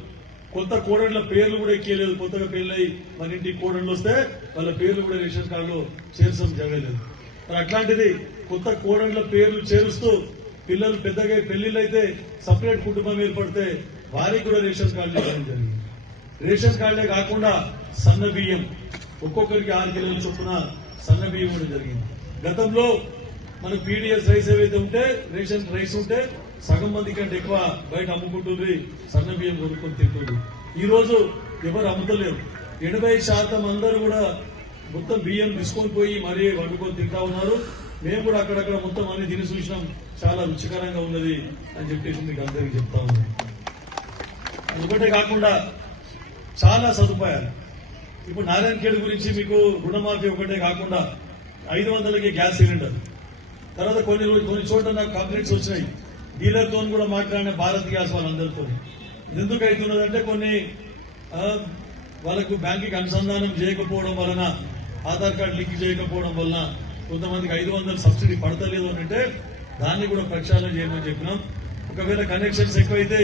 కొత్త కోడళ్ల పేర్లు కూడా ఎక్కియలేదు. కొత్తగా పెళ్లై మన ఇంటికి కోడళ్లు వస్తే వాళ్ళ పేర్లు కూడా రేషన్ కార్డులో చేర్చడం జరగలేదు. మరి అట్లాంటిది కొత్త కోడళ్ల పేర్లు చేరుస్తూ పిల్లలు పెద్దగా పెళ్లిళ్ళు అయితే సపరేట్ కుటుంబం ఏర్పడితే వారికి కూడా రేషన్ కార్డులు ఇవ్వడం జరిగింది. రేషన్ కార్డులే కాకుండా సన్న బియ్యం ఒక్కొక్కరికి 6 కిలోల చొప్పున సన్న బియ్యం కూడా జరిగింది. గతంలో మన పీడిఎస్ రైస్ ఏవైతే ఉంటే రేషన్ రైస్ ఉంటే సగం మంది కంటే ఎక్కువ బయట అమ్ముకుంటుంది, సన్న బియ్యం కొనుక్కొని తింటుంది. ఈ రోజు ఎవరు అమ్ముతలేరు. 80% అందరూ కూడా మొత్తం బియ్యం తీసుకొని పోయి మరీ వండుకొని తింటా ఉన్నారు. మేము కూడా అక్కడక్కడ మొత్తం అన్ని తిని చూసినాం, చాలా రుచికరంగా ఉన్నది అని చెప్పేసి మీకు అందరికీ చెప్తా ఉన్నాం. ఒకటే కాకుండా చాలా సదుపాయాలు. ఇప్పుడు నారాయణఖేడ్ గురించి మీకు రుణమాఫీ ఒకటే కాకుండా 500కి గ్యాస్ సిలిండర్. తర్వాత కొన్ని చోట్ల నాకు కంప్లైంట్స్ వచ్చినాయి. డీలర్తో కూడా మాట్లాడిన భారత్ గ్యాస్ వాళ్ళందరితో. ఎందుకు అవుతున్నదంటే కొన్ని వాళ్ళకు బ్యాంకుకి అనుసంధానం చేయకపోవడం వలన, ఆధార్ కార్డు లింక్ చేయకపోవడం వలన కొంతమందికి 500 సబ్సిడీ పడతలేదు అంటే దాన్ని కూడా ప్రక్షాళన చేయమని చెప్పినాం. ఒకవేళ కనెక్షన్స్ ఎక్కువైతే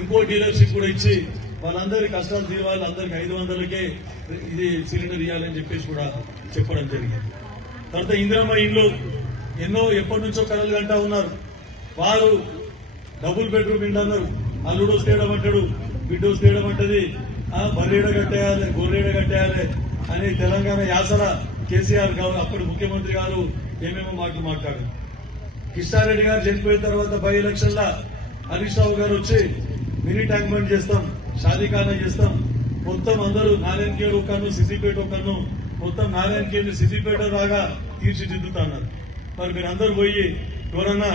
ఇంకో డీలర్షిప్ కూడా ఇచ్చి వాళ్ళందరి కష్టాలు తీరాలి, అందరికి 500కే ఇది సిలిండర్ ఇవ్వాలని చెప్పేసి కూడా చెప్పడం జరిగింది. తర్వాత ఇందిరమ్మ ఇల్లు ఎన్నో ఎప్పటి నుంచో కలలు కంటా ఉన్నారు. వారు డబుల్ బెడ్రూమ్ ఇంటి అన్నారు. అల్లుడు వస్తేయడం అంటాడు, బిడ్డ వస్తేయడం అంటది, బర్రేడ కట్టేయాలి, గొర్రెడ కట్టేయాలి అని తెలంగాణ యాసల కేసీఆర్ గారు అప్పటి ముఖ్యమంత్రి గారు ఏమేమో మాటలు మాట్లాడారు. కిష్టారెడ్డి గారు చనిపోయిన తర్వాత బై ఎలక్షన్ లా హరీష్ రావు గారు వచ్చి మినీ ట్యాంక్ బండ్ చేస్తాం, షాదీఖానా చేస్తాం, మొత్తం అందరూ నారాయణఖేడ్ ఒక్కను సిద్దిపేట ఒక్కను మొత్తం నారాయణఖేడ్ సిద్దిపేట రాగా తీర్చిదిద్దుతున్నారు. మరి మీరు అందరూ పోయి ఎవరన్నా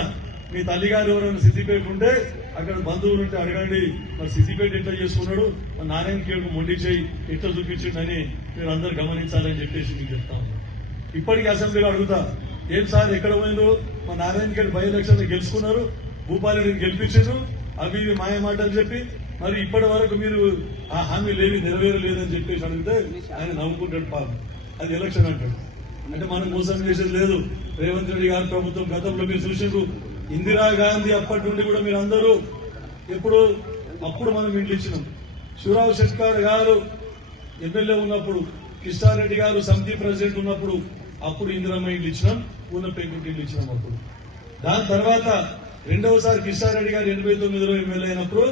మీ తల్లిగారు ఎవరైనా సిద్దిపేట ఉంటే అక్కడ బంధువులు ఉంటే అడగండి, మరి సిద్దిపేట ఎట్లా చేసుకున్నాడు, మరి నారాయణఖేడ్కు మొండి చేయి ఎట్లా చూపించిండని మీరు అందరూ గమనించాలని చెప్పేసి మీకు చెప్తాం. ఇప్పటికీ అసెంబ్లీలో అడుగుతా, ఏం సార్ ఎక్కడ పోయిందో, మా నారాయణఖేడ్ బై ఎలక్షన్ గెలుచుకున్నారు, భూపాలరెడ్డిని గెలిపించారు, అవి మాయ మాటలు చెప్పి మరి ఇప్పటి వరకు మీరు ఆ హామీలు ఏవి నెరవేరలేదని చెప్పేసి అడిగితే ఆయన నవ్వుకుంటాడు. పాపం అది ఎలక్షన్ అంటాడు. అంటే మనం మోసం చేసేది లేదు. రేవంత్ రెడ్డి గారి ప్రభుత్వం గతంలో మీరు చూసిండ్రు, ఇందిరాగాంధీ అప్పటి నుండి కూడా మీరు అందరూ అప్పుడు మనం ఇండ్లు ఇచ్చినాం. శివరావు షెట్కార్ గారు ఎమ్మెల్యే ఉన్నప్పుడు, కిష్టారెడ్డి గారు సమితి ప్రెసిడెంట్ ఉన్నప్పుడు అప్పుడు ఇందిరమ్మ ఇండ్లు ఇచ్చినాం, పూర్ణ పెంకుటి ఇండ్లు ఇచ్చినాం. దాని తర్వాత రెండవసారి కిష్టారెడ్డి గారు 89లో ఎమ్మెల్యే అయినప్పుడు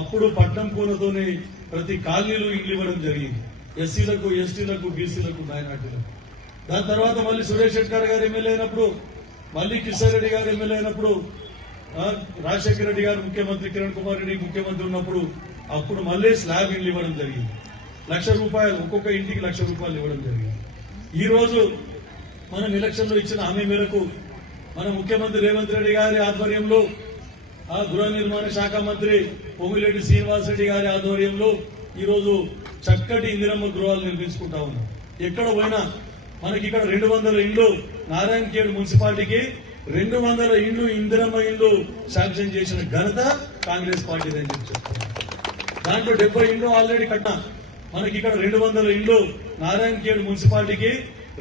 అప్పుడు పట్నం కూనతోనే ప్రతి కాలనీలు ఇండ్లు ఇవ్వడం జరిగింది, ఎస్సీలకు, ఎస్టీలకు, బీసీలకు, మైనార్టీలకు. దాని తర్వాత మళ్ళీ సురేష్ షెట్కార్ గారు ఎమ్మెల్యే అయినప్పుడు, మళ్ళీ కిషోర్ గారు ఎమ్మెల్యే అయినప్పుడు, రాజశేఖర రెడ్డి గారు ముఖ్యమంత్రి, కిరణ్ కుమార్ రెడ్డి ముఖ్యమంత్రి ఉన్నప్పుడు అప్పుడు మళ్ళీ స్లాబ్ ఇండ్లు ఇవ్వడం జరిగింది. ₹1,00,000 ఒక్కొక్క ఇంటికి ₹1,00,000 ఇవ్వడం జరిగింది. ఈ రోజు మనం ఎలక్షన్ లో ఇచ్చిన హామీ మేరకు మన ముఖ్యమంత్రి రేవంత్ రెడ్డి గారి ఆధ్వర్యంలో, గృహ నిర్మాణ శాఖ మంత్రి పొంగులేటి శ్రీనివాసరెడ్డి గారి ఆధ్వర్యంలో ఈ రోజు చక్కటి ఇందిరమ్మ గృహాలు నిర్మించుకుంటా ఉన్నాం. ఎక్కడ పోయినా మనకి ఇక్కడ 200 ఇండ్లు నారాయణఖేడ్ మున్సిపాలిటీకి 200 ఇండ్లు ఇందిరమ్మ ఇండ్లు శాంక్షన్ చేసిన ఘనత కాంగ్రెస్ పార్టీదని చెప్తున్నారు. దాంట్లో 70 ఇండ్లు ఆల్రెడీ కట్టినా. మనకి ఇక్కడ 200 ఇండ్లు నారాయణఖేడ్ మున్సిపాలిటీకి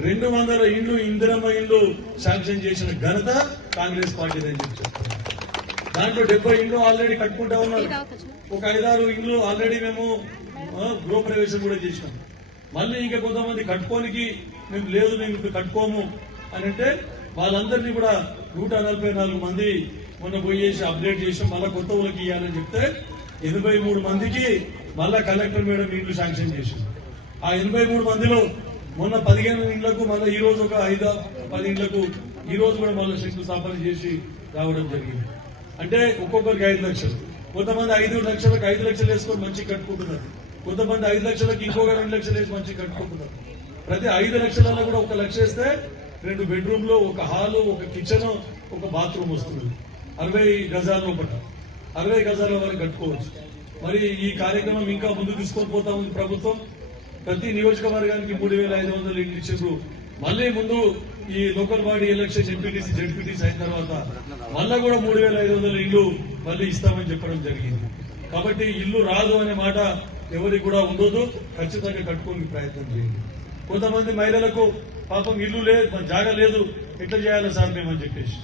200 ఇండ్లు ఇందిరమ్మ ఇండ్లు శాంక్షన్ చేసిన ఘనత కాంగ్రెస్ పార్టీదని చెప్తున్నారు. దాంట్లో 70 ఇండ్లు ఆల్రెడీ కట్టుకుంటా ఉన్నారు. ఒక 5-6 ఇండ్లు ఆల్రెడీ మేము గృహప్రవేశం కూడా చేసినాం. మళ్ళీ ఇంకా కొంతమంది కట్టుకోనికి మేము లేదు, మేము ఇప్పుడు కట్టుకోము అని అంటే వాళ్ళందరినీ కూడా 144 మంది మొన్న పోయేసి అప్డేట్ చేసాం, మళ్ళా కొత్త ఊళ్ళకి ఇవ్వాలని చెప్తే 83 మందికి మళ్ళా కలెక్టర్ మేడం ఇండ్లు శాంక్షన్ చేసింది. ఆ 83 మందిలో మొన్న 15 ఇండ్లకు, మళ్ళీ ఈ రోజు ఒక 5-10 ఇండ్లకు ఈ రోజు కూడా మళ్ళీ శంకుస్థాపన చేసి రావడం జరిగింది. అంటే ఒక్కొక్కరికి 5 లక్షలు, కొంతమంది 5 లక్షలకు 5 లక్షలు వేసుకొని మంచిగా కట్టుకుంటున్నారు, కొంతమంది 5 లక్షలకు ఇంకొక 2 లక్షలు వేసి మంచిగా కట్టుకుంటున్నారు. ప్రతి 5 లక్షలలో కూడా 1 లక్ష వేస్తే 2 బెడ్రూమ్లు, ఒక హాలు, ఒక కిచెన్, ఒక బాత్రూమ్ వస్తుంది. 60 గజాల లోపల 60 గజాల వరకు కట్టుకోవచ్చు. మరి ఈ కార్యక్రమం ఇంకా ముందుకు తీసుకొని పోతా ఉంది ప్రభుత్వం. ప్రతి నియోజకవర్గానికి 3,500 ఇండ్లు ఇచ్చారు. మళ్ళీ ముందు ఈ local body election MPTC, ZPTC అయిన తర్వాత మళ్ళా కూడా 3,500 ఇండ్లు మళ్ళీ ఇస్తామని చెప్పడం జరిగింది. కాబట్టి ఇల్లు రాదు అనే మాట ఎవరికి కూడా ఉండదు, ఖచ్చితంగా కట్టుకోనికి ప్రయత్నం చేయండి. కొంతమంది మహిళలకు పాపం ఇల్లు లేదు, జాగా లేదు, ఎట్లా చేయాలి సార్ మేమని చెప్పేసి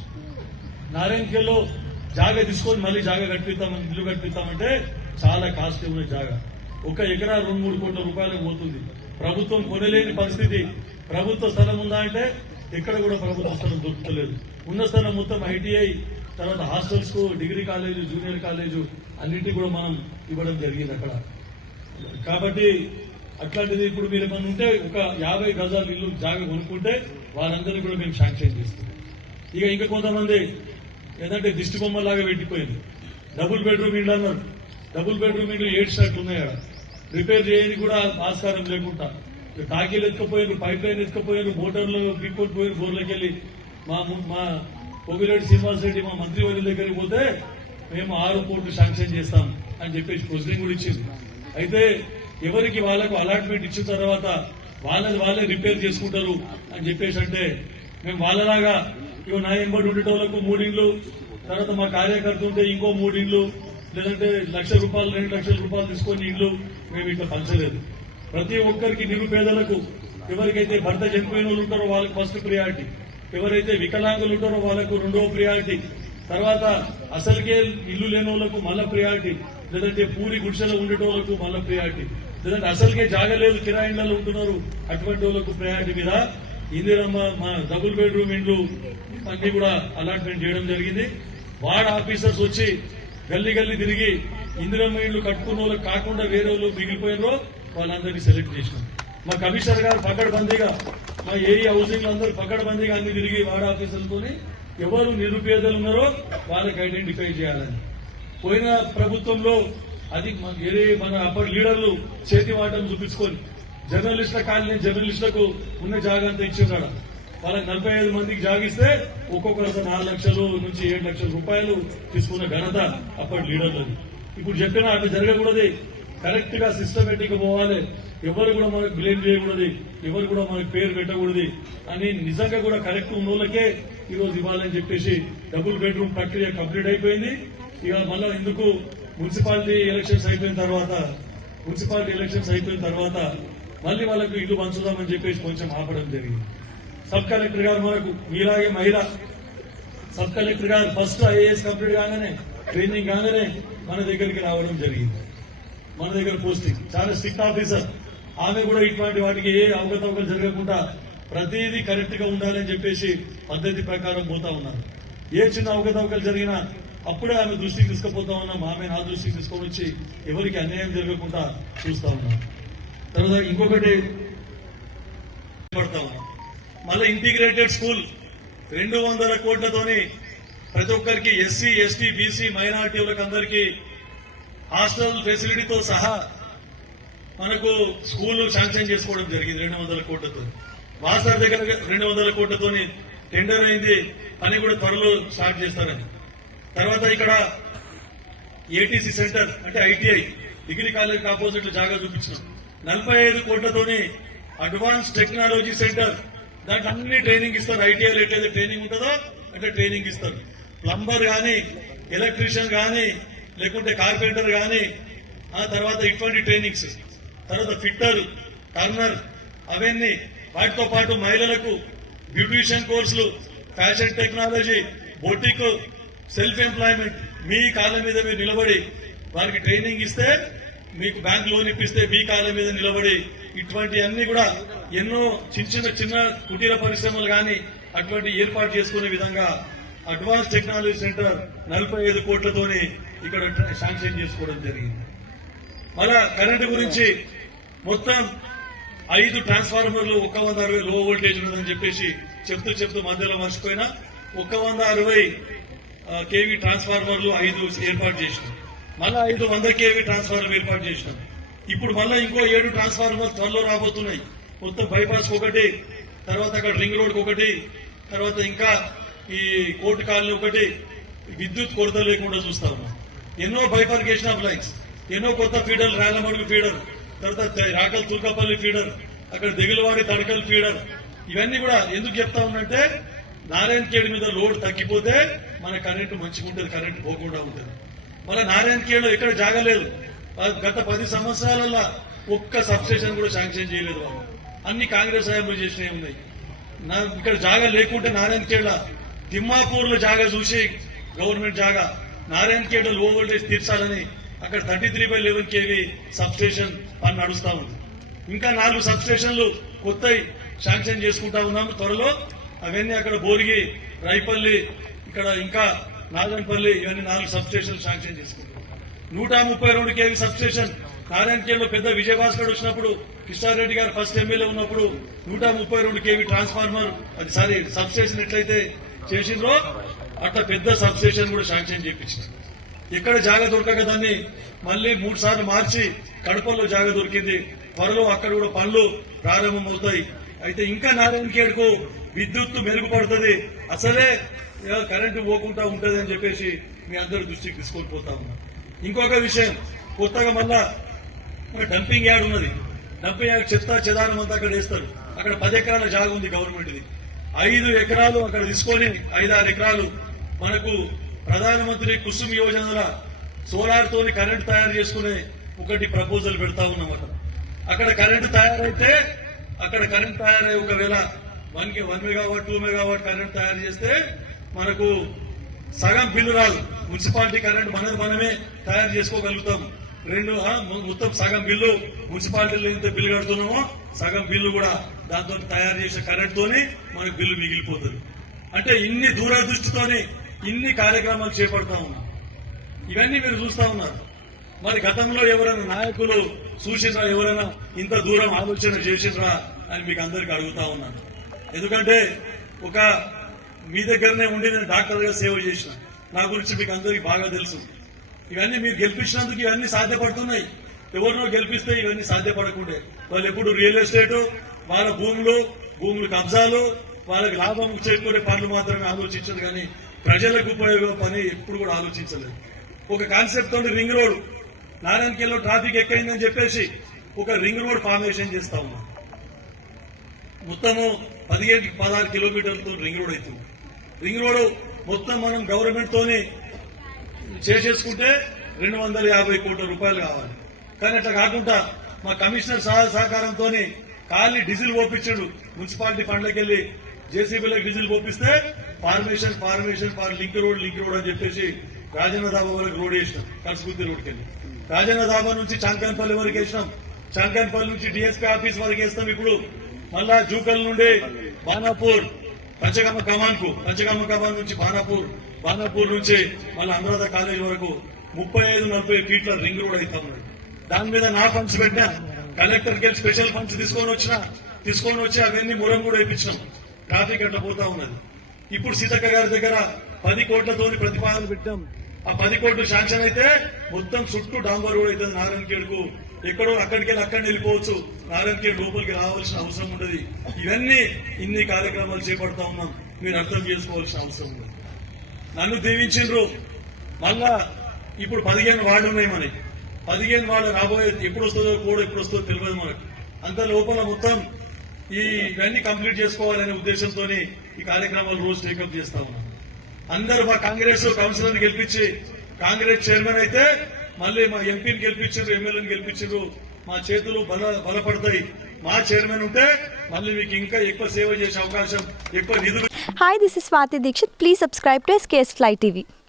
నారాయణఖేడ్లో జాగా తీసుకొని మళ్ళీ జాగా కట్టిస్తామని, ఇల్లు కట్టిస్తామంటే చాలా కాస్ట్ ఉన్న జాగా 1 ఎకరా 2-3 కోట్ల రూపాయలకు పోతుంది. ప్రభుత్వం కొనలేని పరిస్థితి. ప్రభుత్వ స్థలం ఉందా అంటే ఎక్కడ కూడా ప్రభుత్వ స్థలం దొరుకుతలేదు. ఉన్న స్థలం మొత్తం ఐటీఐ, తర్వాత హాస్టల్స్ కు, డిగ్రీ కాలేజు, జూనియర్ కాలేజు అన్నింటినీ కూడా మనం ఇవ్వడం జరిగింది అక్కడ. కాబట్టి అట్లాంటిది ఇప్పుడు మీరు ఏమన్నా ఉంటే ఒక 50 గజాలు ఇల్లు జాగా కొనుక్కుంటే వాళ్ళందరినీ కూడా మేము శాంక్షన్ చేస్తాం. ఇంకా కొంతమంది ఏదంటే దిష్టి బొమ్మలాగా పెట్టిపోయింది. డబుల్ బెడ్రూమ్ ఇండ్లు అన్నారు. డబుల్ బెడ్రూమ్ ఇండ్లు 7 స్టార్ట్ ఉన్నాయి. ఆడ రిపేర్ చేయని కూడా ఆస్కారం లేకుండా టాకీలు ఎత్తుకపోయారు, పైప్ లైన్ ఎత్తుకపోయారు, మోటార్లు పీక్కొని పోయారు బోర్లోకి వెళ్ళి. మా పొగిరెడ్డి శ్రీనివాస్ రెడ్డి మా మంత్రివర్యుల దగ్గరికి పోతే మేము 6 కోట్లు శాంక్షన్ చేస్తాం అని చెప్పేసి ప్రొసీడింగ్ కూడా ఇచ్చింది. అయితే ఎవరికి వాళ్ళకు అలాట్మెంట్ ఇచ్చిన తర్వాత వాళ్ళే రిపేర్ చేసుకుంటారు అని చెప్పేసి అంటే మేము వాళ్ళలాగా నా ఎంబడి ఉండేటోళ్లకు 3 ఇండ్లు, తర్వాత మా కార్యకర్త ఉంటే ఇంకో 3 ఇండ్లు, లేదంటే ₹1,00,000 2 లక్షల రూపాయలు తీసుకొని ఇండ్లు మేము ఇట్లా పంచలేదు. ప్రతి ఒక్కరికి నిరుపేదలకు ఎవరికైతే భర్త చనిపోయిన వాళ్ళు ఉంటారో వాళ్ళకి ఫస్ట్ ప్రియారిటీ, ఎవరైతే వికలాంగులు ఉంటారో వాళ్ళకు రెండవ ప్రియారిటీ, తర్వాత అసలుకే ఇల్లు లేని వాళ్ళకు మళ్ళా ప్రియారిటీ, లేదంటే పూరి గుడిసెలో ఉండేటోళ్లకు మళ్ళా ప్రియారిటీ, లేదంటే అసలుకే జాగలేదు కిరాయిళ్లలో ఉంటున్నారు అటువంటి వాళ్ళకు ప్రయారిటీ మీద ఇందిరమ్మ మా డబుల్ బెడ్రూమ్ ఇండ్లు అన్ని కూడా అలాట్మెంట్ చేయడం జరిగింది. వార్డ్ ఆఫీసర్స్ వచ్చి గల్లీ తిరిగి ఇందిరమ్మ ఇండ్లు కట్టుకున్న వాళ్ళకి కాకుండా వేరే వాళ్ళు మిగిలిపోయినరో వాళ్ళందరినీ సెలెక్ట్ చేసినాం. మా కమిషనర్ గారు పకడ్బందీగా, మా ఏఈ హౌసింగ్ అందరూ పకడ్బందీగా అన్ని తిరిగి వార్డ్ ఆఫీసర్లతోని ఎవరు నిరుపేదలు ఉన్నారో వాళ్ళకి ఐడెంటిఫై చేయాలని. పోయిన ప్రభుత్వంలో అది మన అప్పటి లీడర్లు చేతి వాటం చూపించుకొని జర్నలిస్టుల కాలనీ జర్నలిస్టులకు ఉన్న జాగా అంతా ఇచ్చిందాడ. వాళ్ళకి 45 మందికి జాగిస్తే ఒక్కొక్కరు 4 లక్షలు నుంచి 7 లక్షల రూపాయలు తీసుకున్న ఘనత అప్పటి లీడర్లది. ఇప్పుడు చెప్పినా అట్లా జరగకూడదు, కరెక్ట్ గా సిస్టమేటిక్ గా పోవాలి, ఎవరు కూడా మనకు బ్లేమ్ చేయకూడదు, ఎవరు కూడా మనకు పేరు పెట్టకూడదు అని నిజంగా కూడా కరెక్ట్ ఉన్న వాళ్ళకే ఈ రోజు ఇవ్వాలని చెప్పేసి డబుల్ బెడ్రూమ్ ప్రక్రియ కంప్లీట్ అయిపోయింది. ఇక మళ్ళా ఎందుకు మున్సిపాలిటీ ఎలక్షన్స్ అయిపోయిన తర్వాత మళ్ళీ వాళ్ళకు ఇల్లు పంచుదామని చెప్పేసి కొంచెం ఆపడం జరిగింది. సబ్ కలెక్టర్ గారు మనకు మీలాగే మహిళ సబ్ కలెక్టర్ గారు ఫస్ట్ ఐఏఎస్ కంప్లీట్ కాగానే ట్రైనింగ్ కాగానే మన దగ్గరికి రావడం జరిగింది. మన దగ్గర పోస్టింగ్ చాలా స్ట్రిక్ట్ ఆఫీసర్. ఆమె కూడా ఇటువంటి వాటికి ఏ అవకతవకలు జరగకుండా ప్రతిదీ కరెక్ట్ గా ఉండాలని చెప్పేసి పద్ధతి ప్రకారం పోతా ఉన్నారు. ఏ చిన్న అవకతవకలు జరిగినా అప్పుడే ఆమె దృష్టికి తీసుకుపోతా ఉన్నాం. ఆమె నా దృష్టికి తీసుకొని వచ్చి ఎవరికి అన్యాయం జరగకుండా చూస్తా ఉన్నాం. తర్వాత ఇంకొకటి పడతా ఉన్నాం, మళ్ళీ ఇంటిగ్రేటెడ్ స్కూల్ 200 కోట్లతోని ప్రతి ఒక్కరికి ఎస్సీ ఎస్టీ బీసీ మైనార్టీలకు అందరికీ హాస్టల్ ఫెసిలిటీతో సహా మనకు స్కూల్ శాంక్షన్ చేసుకోవడం జరిగింది 200 కోట్లతో. వాసార్ దగ్గర 200 కోట్లతోని టెండర్ అయింది, పని కూడా త్వరలో స్టార్ట్ చేస్తారని. తర్వాత ఇక్కడ ఏటీసీ సెంటర్ అంటే ఐటీఐ డిగ్రీ కాలేజ్ ఆపోజిట్ జాగా చూపించినాం. 45 కోట్లతోని అడ్వాన్స్ టెక్నాలజీ సెంటర్, దాంట్లో అన్ని ట్రైనింగ్ ఇస్తారు. ఐటీఐలో ఎట్లయితే ట్రైనింగ్ ఉంటుందో అంటే ట్రైనింగ్ ఇస్తారు. ప్లంబర్ గానీ, ఎలక్ట్రీషియన్ గానీ, లేకుంటే కార్పెంటర్ గానీ, ఆ తర్వాత ఇటువంటి ట్రైనింగ్స్, తర్వాత ఫిట్టర్, టర్నర్, అవన్నీ. వాటితో పాటు మహిళలకు బ్యూటిషియన్ కోర్సులు, fashion technology, boutique, self employment, మీ కాళ్ళ మీద మీరు నిలబడి వారికి ట్రైనింగ్ ఇస్తే, మీకు బ్యాంక్ లోన్ ఇప్పిస్తే మీ కాళ్ళ మీద నిలబడి ఇటువంటి అన్ని కూడా ఎన్నో చిన్న కుటీర పరిశ్రమలు గాని అటువంటి ఏర్పాటు చేసుకునే విధంగా అడ్వాన్స్ టెక్నాలజీ సెంటర్ 45 కోట్లతోని ఇక్కడ శాంక్షన్ చేసుకోవడం జరిగింది. మళ్ళా కరెంటు గురించి మొత్తం 5 ట్రాన్స్ఫార్మర్లు 160 లో వోల్టేజ్ ఉన్నదని చెప్పేసి చెప్తూ మధ్యలో మర్చిపోయినా 160 కేవీ ట్రాన్స్ఫార్మర్లు 5 ఏర్పాటు చేసినాం. మళ్ళా 5 100 కేవీ ట్రాన్స్ఫార్మర్ ఏర్పాటు చేసినాం. ఇప్పుడు మళ్ళా ఇంకో 7 ట్రాన్స్ఫార్మర్ త్వరలో రాబోతున్నాయి. మొత్తం బైపాస్ ఒకటి, తర్వాత అక్కడ రింగ్ రోడ్ ఒకటి, తర్వాత ఇంకా ఈ కోర్టు కాలనీ ఒకటి. విద్యుత్ కొరత లేకుండా చూస్తా ఉన్నాం. ఎన్నో బైఫర్కేషన్ ఆఫ్ లైన్స్, ఎన్నో కొత్త ఫీడర్, రాళ్లమడుగు ఫీడర్, తర్వాత రాకల్ తుర్కపల్లి ఫీడర్, అక్కడ దిగులవాడి తడకల్ ఫీడర్. ఇవన్నీ కూడా ఎందుకు చెప్తా ఉన్నంటే నారాయణ ఖేడ్ మీద లోడ్ తగ్గిపోతే మన కరెంటు మంచిగా ఉంటుంది, కరెంటు పోకుండా ఉంటుంది. మళ్ళీ నారాయణ ఖేడ్ ఎక్కడ జాగలేదు. గత 10 సంవత్సరాలలో ఒక్క సబ్స్టేషన్ కూడా శాంక్షన్ చేయలేదు వాళ్ళు. అన్ని కాంగ్రెస్ హయాంలో చేసినవి ఉన్నాయి. ఇక్కడ జాగా లేకుంటే నారాయణ ఖేడ్ తిమ్మాపూర్ లో జాగా చూసి గవర్నమెంట్ జాగా నారాయణ ఖేడ్ లో వోల్టేజ్ తీర్చాలని అక్కడ 33/11 కేవీ సబ్స్టేషన్ పని నడుస్తా ఉంది. ఇంకా 4 సబ్స్టేషన్లు కొత్తవి శాంక్షన్ చేసుకుంటా ఉన్నాము త్వరలో. అవన్నీ అక్కడ బోరిగి, రైపల్లి, ఇక్కడ ఇంకా నాగన్పల్లి, ఇవన్నీ 4 సబ్స్టేషన్లు శాంక్షన్ చేసుకుంటాం. 132 కేవీ సబ్స్టేషన్ నారాయణ ఖేడ్ లో పెద్ద విజయభాస్కర్ వచ్చినప్పుడు, కృష్ణారెడ్డి గారు ఫస్ట్ ఎమ్మెల్యే ఉన్నప్పుడు 132 కేవీ ట్రాన్స్ఫార్మర్, అది సబ్స్టేషన్ ఎట్లయితే చేసిండ్రో అట్లా పెద్ద సబ్ స్టేషన్ కూడా శాంక్షన్ చేయించిన. ఎక్కడ జాగా దొరకక దాన్ని మళ్ళీ 3 సార్లు మార్చి కడపల్లో జాగా దొరికింది. త్వరలో అక్కడ కూడా పనులు ప్రారంభమవుతాయి. అయితే ఇంకా నారాయణఖేడ్కు విద్యుత్తు మెరుగుపడుతుంది, అసలే కరెంటు పోకుండా ఉంటది అని చెప్పేసి మీ అందరి దృష్టికి తీసుకొని పోతా ఉన్నా. ఇంకొక విషయం, కొత్తగా మళ్ళా డంపింగ్ యార్డ్ ఉన్నది. డంపింగ్ యార్డ్ చెత్త చెదారం అంతా అక్కడ వేస్తారు. అక్కడ 10 ఎకరాల జాగా ఉంది గవర్నమెంట్ది. 5 ఎకరాలు అక్కడ తీసుకొని 5-6 ఎకరాలు మనకు ప్రధానమంత్రి కుసుమ్ యోజనల సోలార్ తోని కరెంట్ తయారు చేసుకునే ఒకటి ప్రపోజల్ పెడతా ఉన్నాం. అక్కడ కరెంటు తయారైతే ఒకవేళ 1 మెగావాట్ 2 మెగావాట్ కరెంట్ తయారు చేస్తే మనకు సగం బిల్లు రాదు. మున్సిపాలిటీ కరెంట్ మనమే తయారు చేసుకోగలుగుతాం. మొత్తం సగం బిల్లు మున్సిపాలిటీలో ఎంత బిల్లు కడుతున్నామో సగం బిల్లు కూడా దాంతో తయారు చేసే కరెంట్ తోని మనకు బిల్లు మిగిలిపోతుంది. అంటే ఇన్ని దూరదృష్టితోని ఇన్ని కార్యక్రమాలు చేపడతా ఉన్నాం. ఇవన్నీ మీరు చూస్తా ఉన్నారు. మరి గతంలో ఎవరైనా నాయకులు చూసినా, ఎవరైనా ఇంత దూరం ఆలోచన చేసినరా అని మీకు అందరికీ అడుగుతా ఉన్నాను. ఎందుకంటే మీ దగ్గరనే ఉండి నేను డాక్టర్ గా సేవ చేసిన, నా గురించి మీకు అందరికీ బాగా తెలుసు. ఇవన్నీ మీరు గెలిపించినందుకు ఇవన్నీ సాధ్యపడుతున్నాయి. ఎవరినో గెలిపిస్తే ఇవన్నీ సాధ్యపడకుండే. వాళ్ళు ఎప్పుడు రియల్ ఎస్టేట్, వాళ్ళ భూములు కబ్జాలు, వాళ్ళకి లాభం చేకూరే పనులు మాత్రమే ఆలోచించదు, కానీ ప్రజలకు ఉపయోగ పని ఎప్పుడు కూడా ఆలోచించలేదు. ఒక కాన్సెప్ట్ తోటి రింగ్ రోడ్, నారాయణఖేడ్లో ట్రాఫిక్ ఎక్కువైందని చెప్పేసి ఒక రింగ్ రోడ్ ఫార్మేషన్ చేస్తా ఉన్నాం. మొత్తము 15-16 కిలోమీటర్లతో రింగ్ రోడ్ అవుతుంది. రింగ్ రోడ్ మొత్తం మనం గవర్నమెంట్ తోని చేసేసుకుంటే 250 కోట్ల రూపాయలు కావాలి. కానీ అట్లా కాకుండా మా కమిషనర్ సహకారంతో ఖాళీ డీజిల్ పోపించాడు. మున్సిపాలిటీ ఫండ్లోకి వెళ్లి జేసీబీలకు డీజిల్ పోపిస్తే ఫార్మేషన్ ఫార్ లింక్ రోడ్ అని చెప్పేసి రాజన్న దాబా వరకు రోడ్ వేసినాం. కర్సుగుత్తి రోడ్కి వెళ్ళి రాజన్న దాబా నుంచి చాంకాన్పల్లి వరకు వేసినాం. చాంకాన్పల్లి నుంచి డిఎస్పీ ఆఫీస్ వరకు వేస్తాం. ఇప్పుడు మళ్ళా జూకల్ నుండి బానాపూర్ పంచగమ్మ కమాన్ నుంచి బానాపూర్ నుంచి మళ్ళీ అనురాధ కాలేజ్ వరకు 35-40 ఫీట్ల రింగ్ రోడ్ అవుతా ఉన్నది. దాని మీద నా ఫండ్స్ పెట్టినా, కలెక్టర్కి వెళ్ళి స్పెషల్ ఫండ్స్ తీసుకొని వచ్చి అవన్నీ మురం కూడా వేయించినాం. ట్రాఫిక్ అట్లా పోతా ఉన్నది. ఇప్పుడు సీతక్క గారి దగ్గర 10 కోట్లతోని ప్రతిపాదన పెట్టాం. ఆ 10 కోట్లు శాంక్షన్ అయితే మొత్తం చుట్టూ డాంబర్ రోడ్ అవుతుంది. నారాయణఖేడ్కు ఎక్కడో అక్కడికి వెళ్ళిపోవచ్చు. నారాయణఖేడ్ లోపలికి రావాల్సిన అవసరం ఉండదు. ఇన్ని కార్యక్రమాలు చేపడతా ఉన్నాం. మీరు అర్థం చేసుకోవాల్సిన అవసరం ఉంది. నన్ను దీవించిండ్రు. మళ్ళా ఇప్పుడు 15 వార్డు ఉన్నాయి మనకి. 15 వార్డు రాబోయే ఎప్పుడు వస్తుందో తెలియదు మనకు. అంత లోపల మొత్తం ఇవన్నీ కంప్లీట్ చేసుకోవాలనే ఉద్దేశంతో ఈ కార్యక్రమాలు రోజు టేకప్ చేస్తా ఉన్నాం. అందరూ మా కాంగ్రెస్ కౌన్సిలర్ని గెలిపించి కాంగ్రెస్ చైర్మన్ అయితే మళ్ళీ మా ఎంపీని గెలిపించారు, ఎమ్మెల్యేని గెలిపించారు. మా చేతులు బలపడతాయి. మా చైర్మన్ ఉంటే మళ్ళీ మీకు ఇంకా ఎక్కువ సేవ చేసే అవకాశం, ఎక్కువ నిధులు. Hi, this is Swati Dikshit. Please subscribe to SKS Fly TV.